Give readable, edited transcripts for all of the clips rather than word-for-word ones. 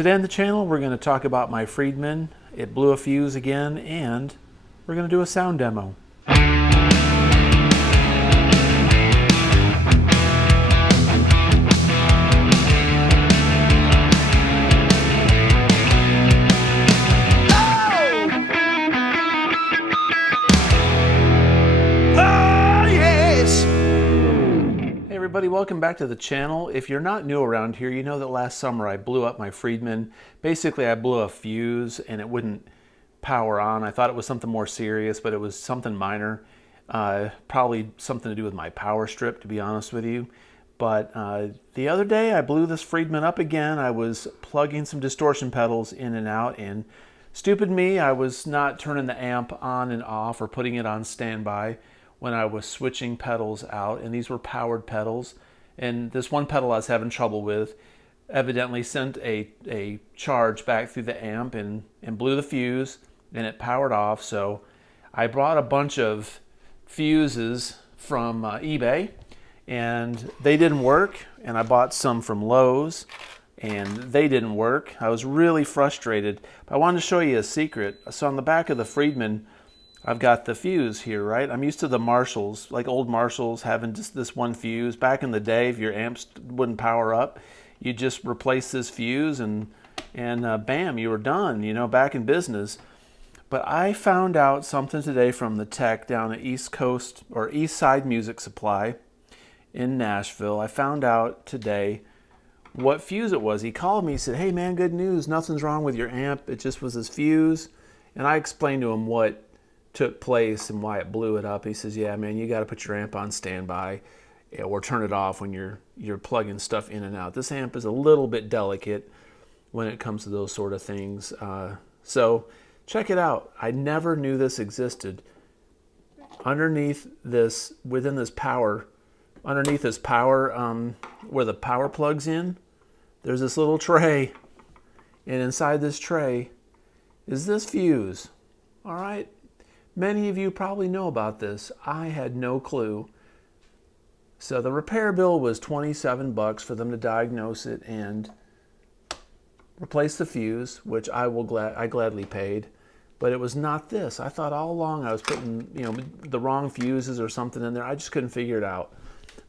Today on the channel we're going to talk about my Friedman. It blew a fuse again, and we're going to do a sound demo. Everybody, welcome back to the channel. If you're not new around here, you know that last summer I blew up my Friedman. Basically, I blew a fuse and it wouldn't power on. I thought it was something more serious, but it was something minor. Probably something to do with my power strip, to be honest with you. But the other day I blew this Friedman up again. I was plugging some distortion pedals in and out, and stupid me, I was not turning the amp on and off or putting it on standby when I was switching pedals out, and these were powered pedals. And this one pedal I was having trouble with evidently sent a charge back through the amp and blew the fuse, and it powered off. So I brought a bunch of fuses from eBay, and they didn't work, and I bought some from Lowe's, and they didn't work. I was really frustrated, but I wanted to show you a secret. So on the back of the Friedman, I've got the fuse here, right? I'm used to the Marshalls, like old Marshalls, having just this one fuse. Back in the day, if your amps wouldn't power up, you just replace this fuse and bam, you were done, you know, back in business. But I found out something today from the tech down at East Coast, or East Side Music Supply in Nashville. I found out today what fuse it was. He called me, he said, "Hey man, good news, nothing's wrong with your amp. It just was this fuse." And I explained to him what took place and why it blew it up. He says, "Yeah man, you got to put your amp on standby or turn it off when you're plugging stuff in and out. This amp is a little bit delicate when it comes to those sort of things." So check it out. I never knew this existed. Underneath this, within this power, where the power plugs in, there's this little tray, and inside this tray is this fuse. All right. Many of you probably know about this. I had no clue. So the repair bill was $27 for them to diagnose it and replace the fuse, which I gladly paid. But it was not this. I thought all along I was putting, the wrong fuses or something in there. I just couldn't figure it out.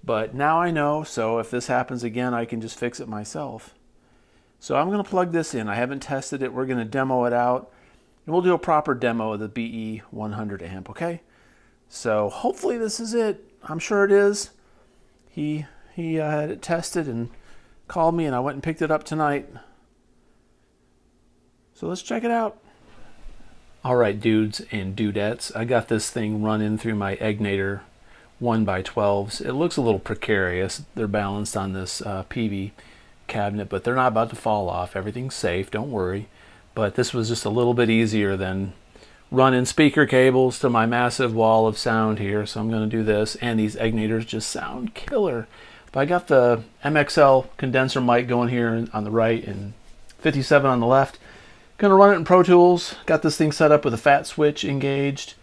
But now I know, so if this happens again, I can just fix it myself. So I'm going to plug this in. I haven't tested it. We're going to demo it out. And we'll do a proper demo of the BE100 amp, okay? So hopefully this is it. I'm sure it is. He had it tested and called me, and I went and picked it up tonight. So let's check it out. All right, dudes and dudettes, I got this thing running through my Egnator 1x12s. It looks a little precarious. They're balanced on this PV cabinet, but they're not about to fall off. Everything's safe, don't worry. But this was just a little bit easier than running speaker cables to my massive wall of sound here. So I'm going to do this, and these Egnators just sound killer. But I got the MXL condenser mic going here on the right and 57 on the left. Going to run it in Pro Tools. Got this thing set up with a fat switch engaged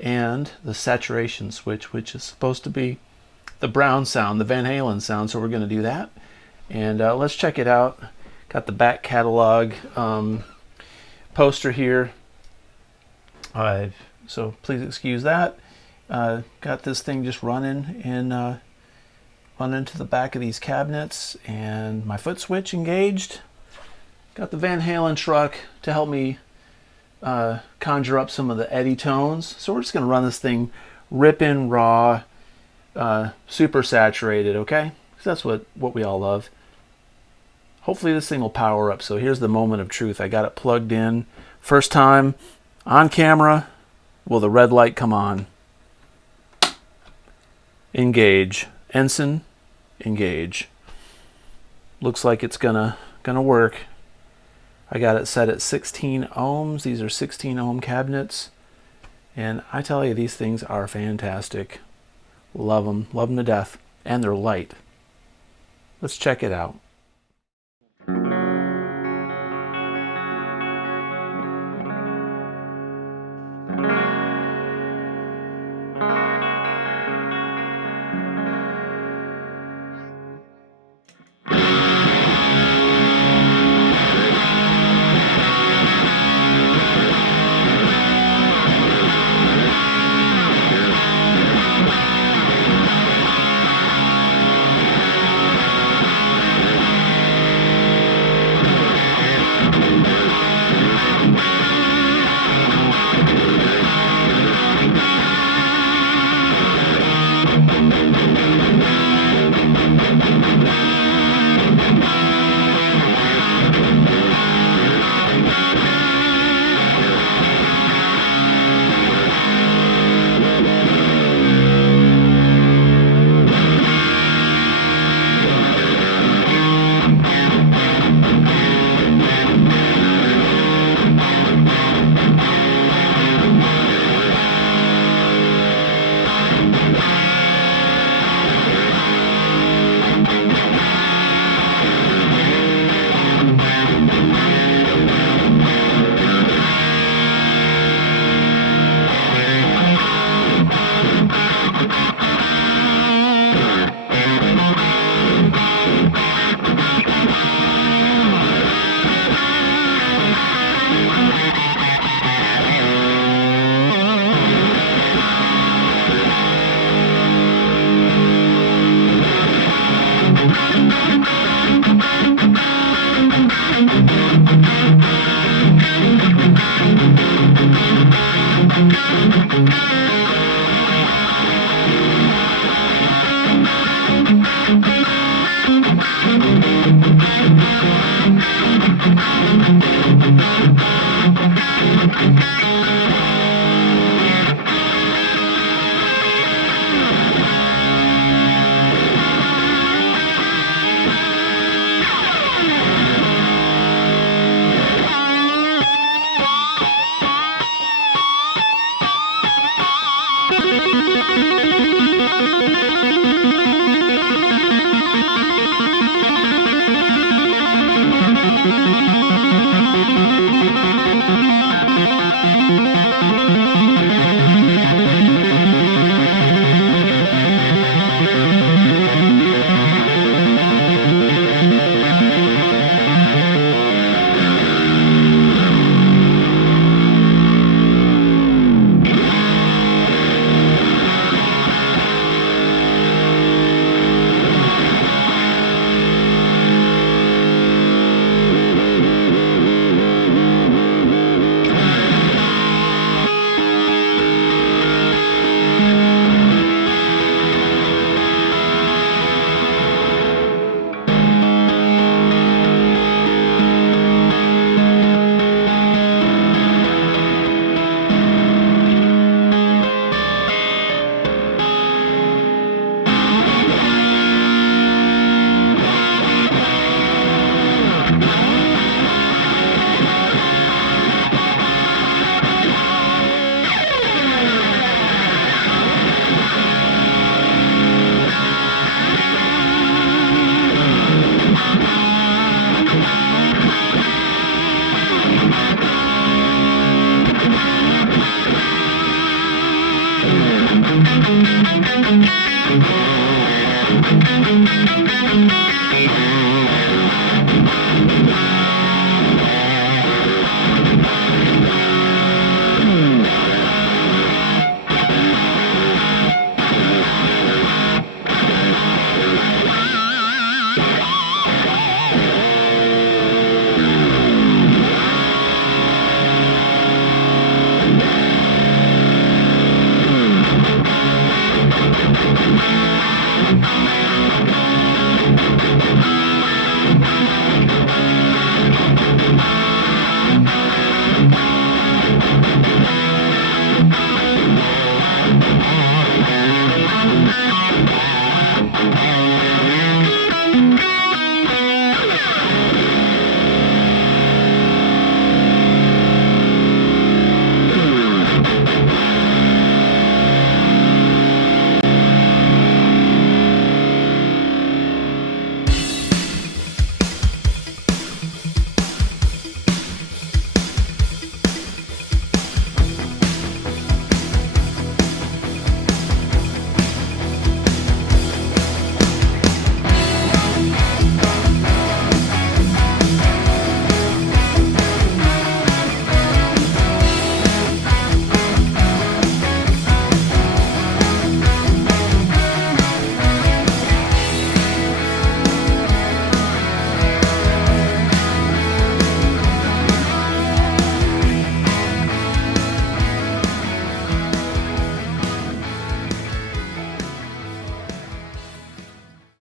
and the saturation switch, which is supposed to be the brown sound, the Van Halen sound. So we're going to do that. And let's check it out. Got the back catalog poster here, so please excuse that. Got this thing just running and running to the back of these cabinets, and my foot switch engaged. Got the Van Halen truck to help me conjure up some of the Eddie tones. So we're just going to run this thing ripping raw, super saturated, okay? Because that's what we all love. Hopefully this thing will power up. So here's the moment of truth. I got it plugged in. First time on camera. Will the red light come on? Engage. Ensign, engage. Looks like it's gonna work. I got it set at 16 ohms. These are 16 ohm cabinets. And I tell you, these things are fantastic. Love them to death. And they're light. Let's check it out.